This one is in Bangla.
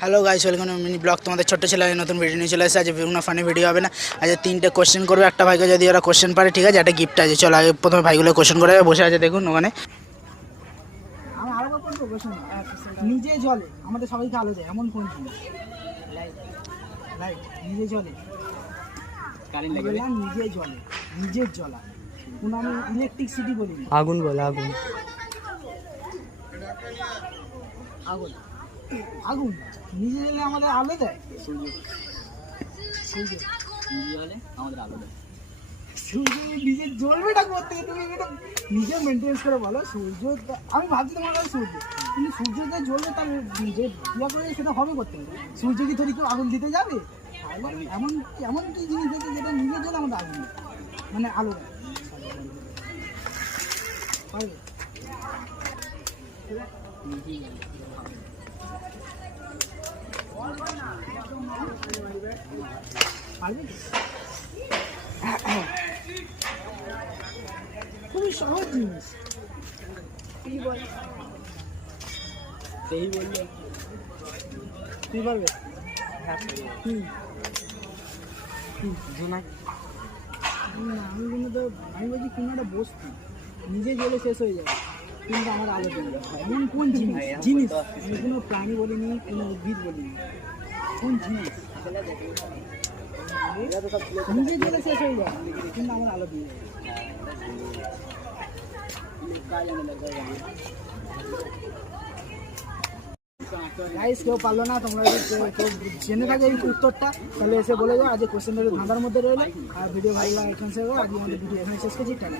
Hello guys, welcome to mini blog. তোমাদের ছোট্ট ছেলে নতুন ভিডিও নিয়ে চলে এসেছে। আজ বিভিন্ন ফানি ভিডিও হবে না। আজ 3টে কোশ্চেন করবে একটা ভাইকে, যদি ওরা কোশ্চেন পারে ঠিক আছে, একটা গিফট আছে। চলো আগে প্রথমে ভাইগুলো কোশ্চেন করে বসে আছে, দেখুন ওখানে। নিজে জলে আমাদের সবাইকে আলো দেয় এমন কোন জিনিস? লাইট নিজে জলে, নিজে জলে, নিজের জ্বলা। কোন আমি ইলেকট্রিসিটি বলি না। আগুন বলে, আগুন। আগুন আগুন নিজে জ্বলে আমাদের আলো দেয়। সূর্য সূর্য নিজে জ্বলবেটা করতে তুমি এটা নিজে মেনটেন্স করে বলো। সূর্য আমি ভাবছি তোমার কাছে সূর্য, কিন্তু সূর্য যে জ্বলবে তার নিজে ইয়া করে সেটা হবে করতে হবে। সূর্য কি তোর কেউ আগুন দিতে যাবে? এমন এমন কি জিনিস আছে যেটা নিজে জ্বলে আমাদের আগুন দেয়, মানে আলো দেয়? পারবে? পারবে? খুবই সহজ জিনিস। তুই পারবে? আমি কিন্তু আমি বলছি কোনো একটা বস্তু নিজে জ্বলে শেষ হয়ে যাবে, কিন্তু আমার আলো জ্বলে যাবে। এমন কোন জিনিস? জিনিস আমি কোনো প্রাণী বলিনি, কোনো উদ্ভিদ বলিনি। কোন জিনিস নিজে জ্বলে শেষ হয়ে যাবে, কিন্তু আমার আলো দিয়ে যাবে? গাইস, কেউ পারলো না। তোমরা যদি কেউ জেনে থাকে এই উত্তরটা, তাহলে এসে বলে যাও। আজ কোশ্চেনটা ধাঁধার মধ্যে রইলো। আর ভিডিও ভালো লাগে এখানে শেষ করো। আজকে আমাদের ভিডিও এখানে শেষ করছি। টাটা।